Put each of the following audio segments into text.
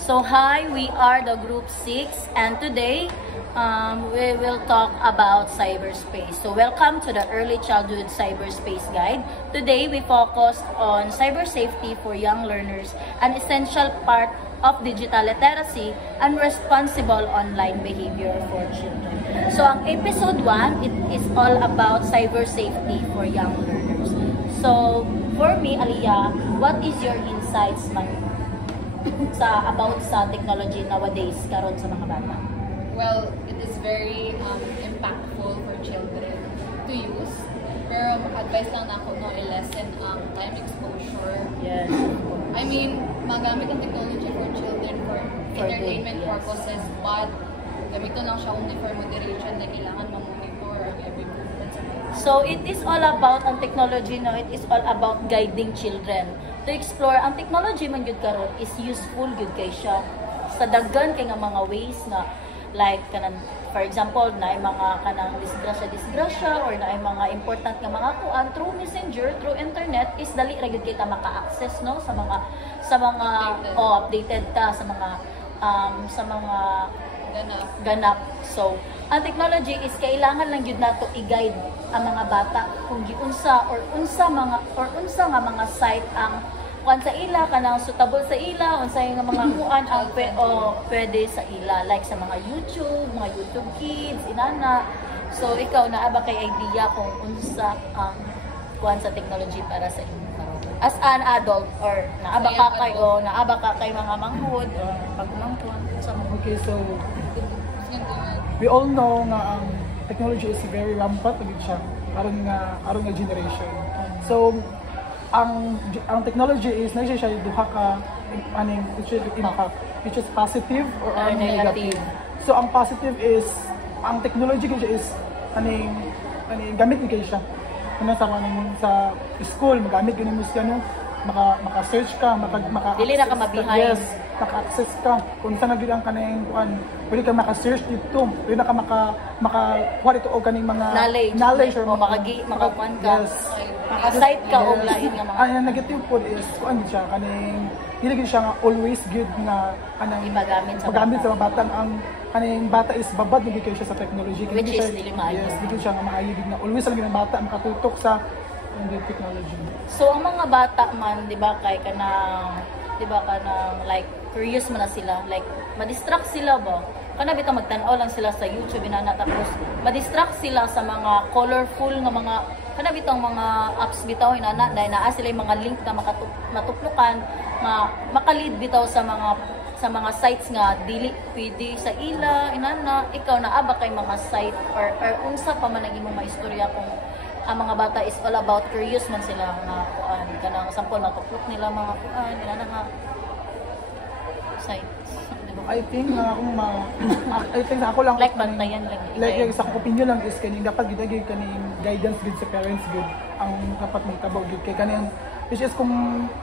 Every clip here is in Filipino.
So hi, we are the group 6 and today we will talk about cyberspace. So welcome to the Early Childhood Cyberspace Guide. Today we focused on cyber safety for young learners, an essential part of digital literacy and responsible online behavior for children. So ang episode 1, it is all about cyber safety for young learners. So for me, Aliyah, what is your insights about technology nowadays karon sa mga bata? Well, it is very impactful for children to use. Pero advice lang na ako, no, i-lessen ang time exposure. Yes. I mean, magamit ang technology for children for entertainment purposes, but gamitin lang siya only for moderation na kailangan monitor ang every movement. So it is all about ang technology, no? It is all about guiding children to explore. Ang technology man gyud karon is useful gyud kay siya sa daghan kay nga mga ways na like kanang for example na mga kanang disgrasya or na mga important nga mga kuan through messenger, through internet is dali ra gyud kita maka-access, no, sa mga updated ta sa mga ganap. So ang technology is kailangan lang gyud nato i-guide ang mga bata kung giunsa or unsa nga mga site ang kuan sa ila kanang suitable sa ila, unsa nga mga kuan ang pwede sa ila, like sa mga YouTube Kids, inana. So ikaw naa ba kay idea kung unsa ang kuan sa technology para sa imo as an adult, or naa ba ka kay mga manghud or pagmangkon sa mga? Okay, so we all know nga ang technology is very rampant agad siya aron nga generation. So ang technology is na siya duha ka aning impact, which is positive or negative. So ang positive is ang technology siya is aning gamit ni siya ano sa school, magamit gani mo siya, no, maka-search ka, dili na ka mabihay. Yes, maka-access ka kung saan nagbilang ka na yung pwede ka maka-search dito, pwede na ka maka-kuha dito o kaning mga knowledge or makakuan ka. Yes, maka-site ka o lain nga mga. Ang negative po is kuan siya kaning dili gid siya nga always good nga anang ipagamit sa mga bata. Ang kaning bata is babad na gid siya sa technology, which is dili maayo. Yes, dili siya nga maayo gid nga always lang gid ang bata makatutok sa technology. So ang mga bata man, di ba, like curious man na sila, like ma-distract sila ba? Kana bitaw magtan-aw lang sila sa YouTube inana, tapos ma-distract sila sa mga colorful nga mga kana bitaw mga apps bitaw inana, dahil naa sila yung mga link na matuplukan, makalid bitaw sa mga sites nga dili pwede sa ila inana. Ikaw naa ba kay mga site or unsa pa man ang imong maistorya kung ang mga bata is all about curious man sila nga kuan kanang sample matuklok nila mga kuan inana nga sites. I think ako lang like bantayan lang. Like sa opinion lang is kaning dapat gid kaning guidance gid sa parents gid ang dapat magtabaw gid kay kaning which is kung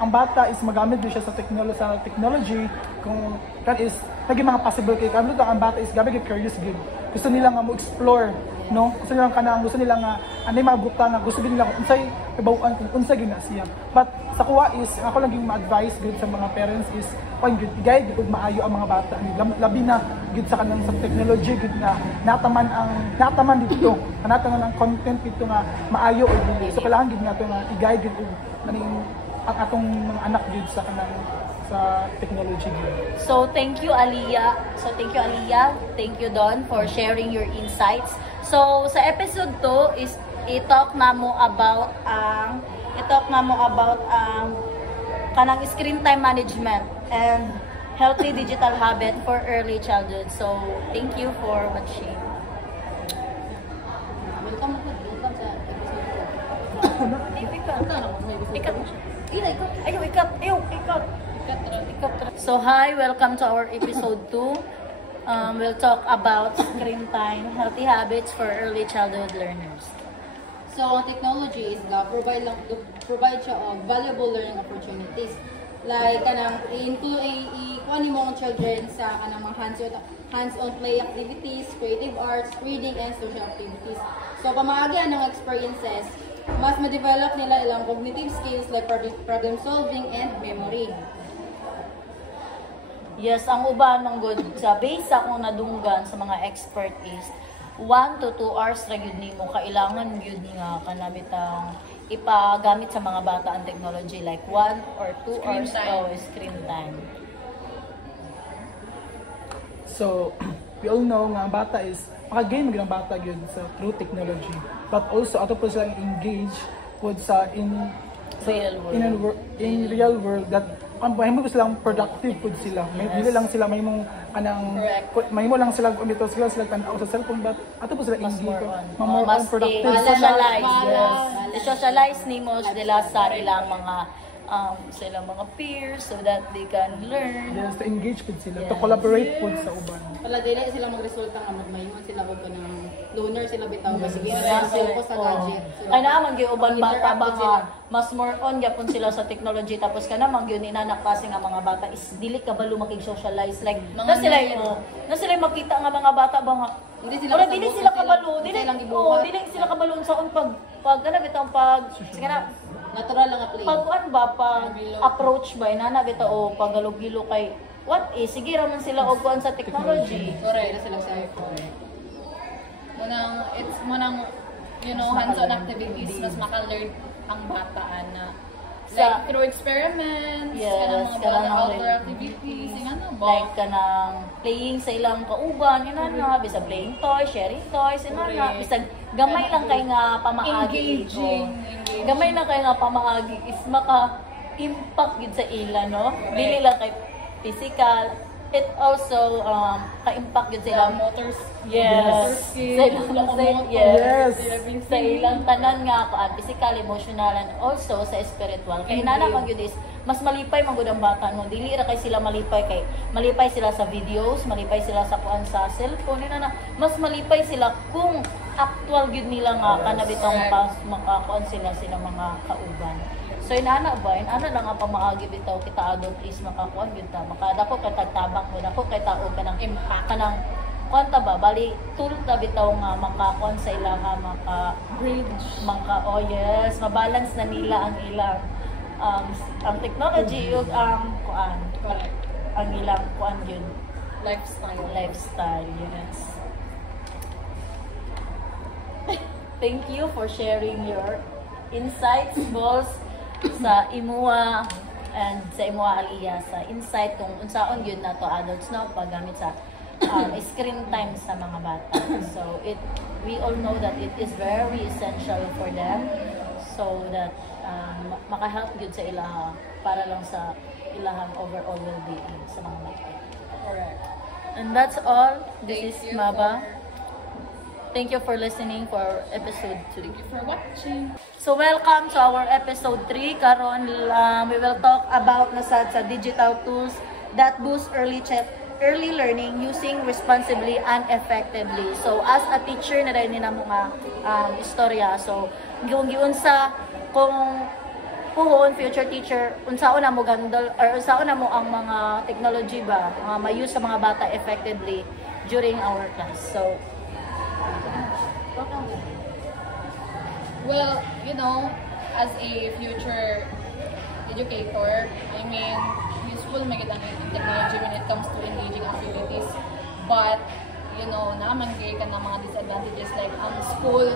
ang bata is magamit din siya sa technology kung kan is naging mga possible kay kanang ang bata is gabi gid curious gid, gusto nila nga mo explore, no, gusto nila nga anay mga buta nga gusto nila kung unsay ibaw-an kung unsa gyud na siya. But sa kuha is ako lang yung ma-advise gid sa mga parents is guide gid maayo ang mga bata labi na gid sa kanang sa technology gid na nataman dito ang content dito nga maayo or dili. So kailangan gid nato nga i-guide gid ang atong mga anak gid sa kanang sa technology gid. So thank you Aliyah. Thank you Don for sharing your insights. So sa episode 2 is i-talk na mo about kanang screen time management and healthy digital habit for early childhood. So thank you for watching. Welcome sa episode. So hi, welcome to our episode 2. We'll talk about screen time, healthy habits for early childhood learners. So ang technology is provide siya of valuable learning opportunities. Like kanang ikuan mo ang children sa kanang mga hands-on play activities, creative arts, reading and social activities. So pamaagi ng experiences, mas ma-develop nila ilang cognitive skills like problem solving and memory. Yes, ang uban ng good sa base akong nadunggan sa mga expert is 1 to 2 hours ra gyud nimo kailangan gyud nga kanabitang ipagamit sa mga bata ang technology like 1 or 2 Screen hours time. screen time. So, we all know nga ang bata is maka-gain maging ang bata gyud sa through technology. But also ato po silang engage pod sa Real world. in real world that ang mahimo ko silang productive pod sila. Dili lang sila mahimong kanang Correct. mahimo lang sila umito sila tan-aw sa cellphone but ato po sila Mas engage more on. more on Mas productive. i-socialize. Balance. Yes. I-socialize nimo sila sa ilang mga peers so that they can learn. Yes, to engage pod sila, to Yes. collaborate pod sa uban. Wala dili sila magresulta nga magmayuan sila og kanang loner sila bitaw kasi Yes. ginagawa ko sa gadget. So, Kaya naman gyuban bata interact ba with nga sila. mas more on gyapon sila sa technology tapos kana man gyud inanak kasi nga mga bata is dili kabalo makig-socialize like Mga na sila nerd. na sila makita nga mga bata ba nga Hindi sila wala kasabot, dili sila sila- kabalo sila dili lang gibuhat. dili sila kabalo sa pag kana bitang pag kana natural lang nga play. pag ba pag approach ba inana bitaw o pagalog-gilo kay what is sige ra man sila og kuan sa technology. Correct na sila sa iPhone. Munang, you know, hands-on activities, mas maka-learn ang bataan na Sa- like through experiments, Yes, kanang mga kanang outdoor like- activities, yung ano ba? Like kanang playing sa ilang kauban, inana, bisag playing toys, sharing toys, inana, Correct. bisag gamay lang kay nga pamaagi. Engaging. Gamay na kay nga pamaagi is maka-impact gid sa ila, no? Dili lang kay physical. It also ka-impact gid sa Sa ilang motor yes. skill, Sa ilang locomotor, Yes. sa ilang tanan nga kuan physical, emotional and also sa spiritual. Kay nana man gyud is mas malipay man gud ang bata no. Dili ra kay sila malipay kay malipay sila sa videos, malipay sila sa kuan sa cellphone na mas malipay sila kung actual gyud nila nga kanabitang makakuan sila mga kauban. So inana lang ang pamaagi bitaw kita adult is makakuan gyud ta. Makadako kay tagtabang mo dako kay tao kanang impact kanang kwanta ba bali tool ta bitaw nga makakuan sa ilang bridge. oh yes mabalance na nila ang ilang ang technology ug ang kuan Correct. ang ilang kuan yun Lifestyle. yes. Thank you for sharing your insights balls sa imuha and sa imuha Aliyah sa insight kung unsaon yun na to adults na paggamit sa screen time sa mga bata. So we all know that it is very essential for them so that maka-help yun sa ilaha para lang sa ilahang overall well-being sa mga bata. Correct. And that's all. This Thank is you Maba. Thank you for listening for episode 2. Thank you for watching. So welcome to our episode 3. Karon we will talk about nasad sa digital tools that boost early learning using responsibly and effectively. So as a teacher na rin nila mga istorya. So giun sa kung puhon future teacher unsaon na mo gandol or unsaon na mo ang mga technology ba ma-use sa mga bata effectively during our class. So Well, you know, as a future educator, I mean, useful magit ang technology when it comes to engaging activities. But, you know, naman kay kanang mga disadvantages like ang school,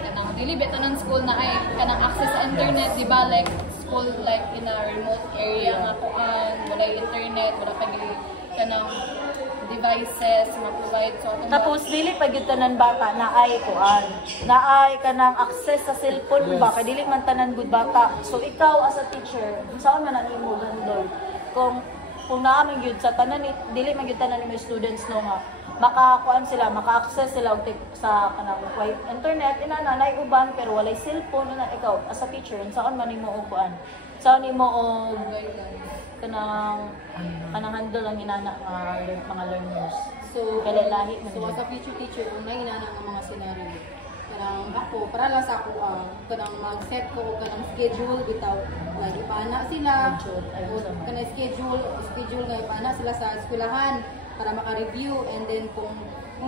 kanang dili beta ng school na ay kanang access sa internet, di ba? Like school like in a remote area nga kuan, wala internet, wala pa kanang devices ma-provide so atong tapos dili pa gyud tanan bata na ay kuan na ay kanang access sa cellphone ba kay dili man tanan gud bata. So ikaw as a teacher unsaon man ang imo gandol kung naaman gyud sa tanan dili man gyud tanan ni students no nga makakuan sila maka-access sila og sa kanang internet inana nay uban pero walay cellphone na ikaw as a teacher unsaon man nimo og kuan unsaon nimo og kanang handle ang inana mga learners. So, Kaya lahi man so yun. as a future teacher, kung nainana nga mga scenario, kanang ako, para lang sa ako, kanang mag-set ko o kanang schedule bitaw, like ipana sila, Schedule, ayun o sama. kanang schedule nga ipana sila sa eskwelahan para maka-review, and then kung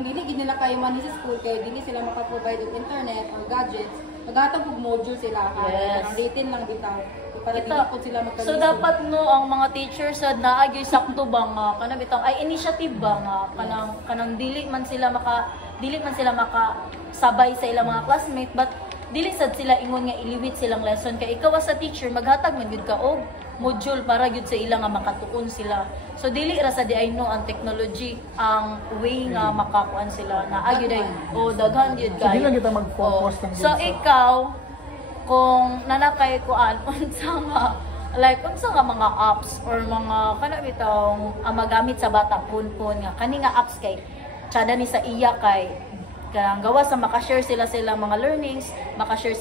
dili gid nila kayo man sa school, kaya dili sila maka-provide og internet or gadgets, maghatag og module sila ha. Yes. Ang written lang bitaw. Para Kita. dili po sila magka. So dapat no ang mga teachers sad naagyoy sakto ba nga kanang bitang ay initiative ba nga kanang dili man sila maka sabay sa ilang mga classmate but dili sad sila ingon nga iliwit silang lesson kay ikaw as a teacher maghatag man gyud ka og module para gyud sa ilang nga makatuon sila. So dili ra sa di ay no ang technology ang way nga makakuan sila na gyud ay daghan gyud So, di lang kay. kita mag-focus ng So ikaw kung nanakay kuan unsa nga mga apps or mga kana bitong ang magamit sa bata punpun nga kani nga apps kay tsada ni sa iya kay kanang gawa sa maka-share sila mga learnings, maka-share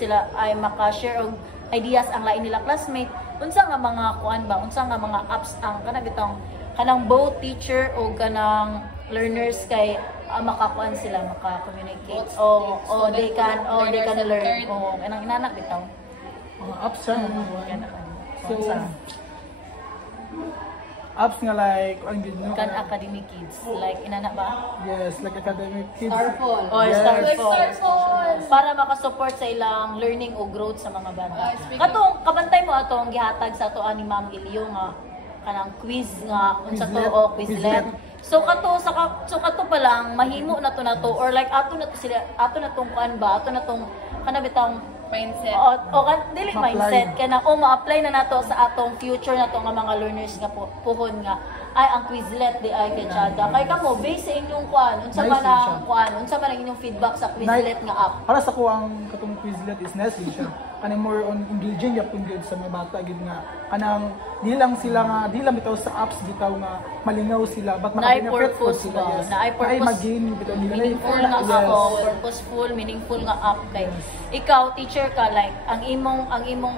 og ideas ang lain nila classmate. Unsa nga mga kuan ba? Unsa nga mga apps ang kana bitong kanang both teacher o kanang learners kay makakuan sila maka-communicate o they can learn o kanang inanak bitaw. Mga apps siya. So, So, apps nga like, ang good no? kan academic kids like inana ba? Yes, like academic kids. Starfall. Or Yes. Starfall. Para makasupport sa ilang learning o growth sa mga bata. Speaking- Katong kabantay mo atong gihatag sa ato ni Ma'am Ilio nga kanang quiz nga unsa to Quizlet. o Quizlet. So kato pa lang mahimo na to or like ato na tong kuan ba ato na tong kana bitang Mindset. o kan dili Ma-apply. mindset kana ma-apply na nato sa atong future nato nga mga learners nga puhon nga ay ang Quizlet di ay kay Chada kay kamo based sa inyong kuan unsa Nice man din siya. ang kuan unsa man ang inyong feedback sa Quizlet nga app. Para sa ko ang katong Quizlet is nice din siya. Kanang more on engaging yapon gyud sa mga bata gid nga kanang di lang bitaw sa apps bitaw nga malingaw sila but Naay maka-benefit purpose sila. ba? Yes. Naay purpose. Ay mag-gain bitaw nila. Meaningful nga Yes. ako, purposeful, meaningful nga app kay ikaw teacher ka like ang imong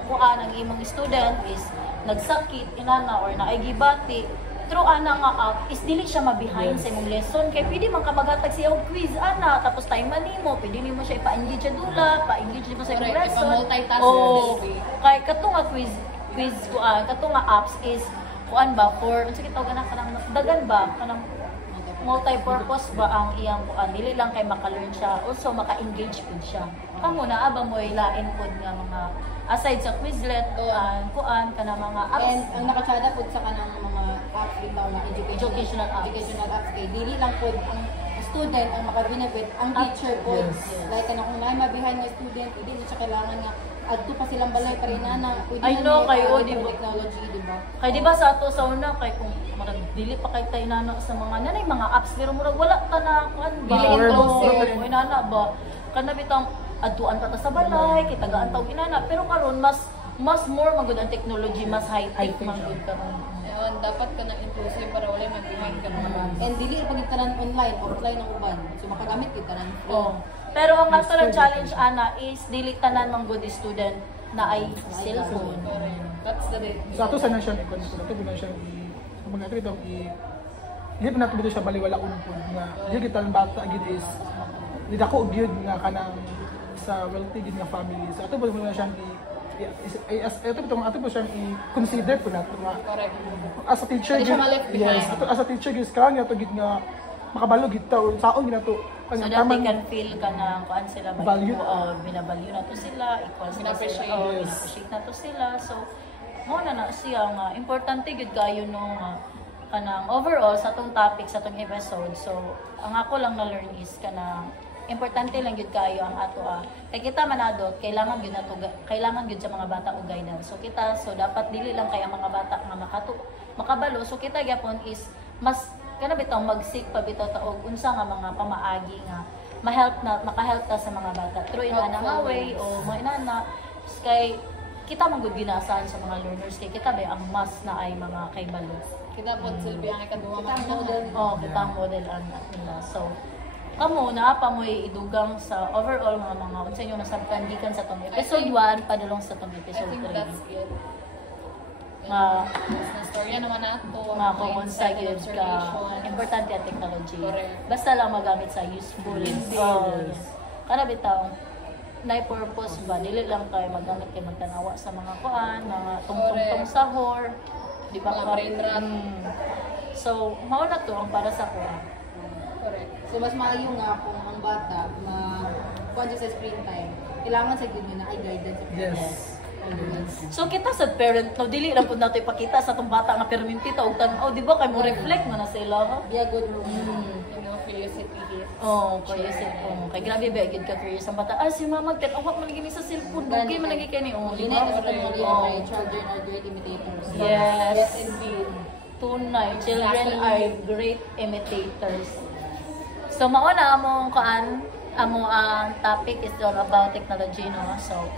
kuan ang imong student is nagsakit inana or naay gibati through ana nga app is dili siya ma-behind sa imong lesson kay pwede man ka maghatag siya og quiz ana tapos time man nimo pwede nimo siya ipa-engage sa dula pa-engage mo sa imong Correct, lesson ipa-multitask oh maybe. kay kato nga quiz kuan kato nga apps is kuan ba for unsa kitawag na kanang dagan ba kanang multi-purpose ba ang iyang kuan dili lang kay maka-learn siya also maka-engage pud siya kamo na aba mo lain pud nga mga aside sa Quizlet kuan kana mga apps And ang nakatsada po sa kanang mga apps bitaw na Educational apps. educational apps kay dili lang po ang student ang maka-benefit, ang teacher po. Yes. Like kanang kung naay mabihan nga student, hindi na siya kailangan nga adto pa silang balay para inana. Pwede I na know niya kayo, ipalit di ang ba? technology, di ba? kay di ba sa ato sa una kay kung marag dili pa kay tayo nana sa mga nanay mga apps pero murag wala ta na kuan ba Dili inclusive. o inana ba kana bitang adtuan pa ta sa balay kitagaan taw inana pero karon mas more magud ang technology mas high tech High-tech man gud karon. Ayun, dapat ka na inclusive para wala may behind ka mga bata. And dili pagitanan online, offline ang uban. So makagamit kita nan. Oh. Pero ang nato lang challenge ana is dili tanan mang good student na ay cellphone. That's the day. So ato sana siya ikon ko nato siya kung mga ito hindi pa nato dito siya baliwala unpon nga di kita ang bata gid is di dako gyud nga kanang sa wealthy gid nga family. So ato ba na siya ato po siya i-consider po nato nga Correct. as a teacher Hindi siya ma-left behind. yes, as a teacher gid kanya to gid nga makabalo gid ta saon gid nato So kanya that they taman can feel ka na kuan sila Value. binabalyo na to sila, equal sila Bina-appreciate. sila, Yes. bina-appreciate na to sila. So mo na siya nga importante gud kayo no nga kanang overall sa tong topic sa tong episode. So ang ako lang na learn is kanang importante lang gud kayo ang ato kay kita manadot kailangan gud nato kailangan gud sa mga bata og guidance. So dapat dili lang kay ang mga bata nga makabalo. So kita gyapon is mas kana bitaw mag-seek pa bitaw ta og unsa nga mga pamaagi nga maka-help ta sa mga bata through inana nga way o mga inana kay kita man gud ginasahan sa mga learners kay kita ba ang mas na ay mga kaybalo. Kita po silbi ang ikaduha Kita model. Kita ang model anak nila. So kamo na pa mo idugang sa overall mga unsa inyo nasabtan gikan sa tong episode 1 padulong sa tong I episode think 3. that's it. Nga Na storya naman nato. mga kung unsa insight and gyud ka observation. importante ang technology. Correct. Basta lang magamit sa useful. Yes. Kana bitaw na purpose ba dili lang kay magamit kay magtanawa sa mga kuan, mga tungtong sahor, di ba Mga ka? brain rot. So, mao na to ang para sa kuan. Correct. So mas maayo nga kung ang bata kuan siya sa screen time. kailangan sa gid na ay guidance sa Yes. parents. So kita sa parent no dili lang pud nato ipakita sa tong bata nga perminti ta og tan-aw di ba kay mo reflect man na sila ha. Be a good role model. You know, curiosity hits. Oh, curious oh. Kay grabe ba gid ka curious ang bata. Ah si mama tet awak man gini sa cellphone. Okay man lagi kay ni oh, di Yun ay ba? kasi mo Oh. ay children are great imitators. Yes. Indeed. Tunay, children are great imitators. So mao na among ang topic is all about technology no. So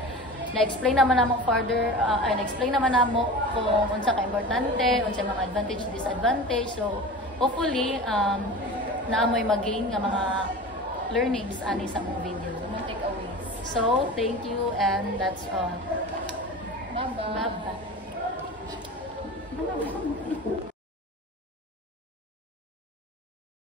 na-explain naman namo further, na-explain naman namo kung unsa ka importante, unsa mga advantage disadvantage. So hopefully naamoy mag-gain nga mga learnings ani sa mga video. Mga takeaways. So thank you and that's all. Bye-bye. Bye-bye.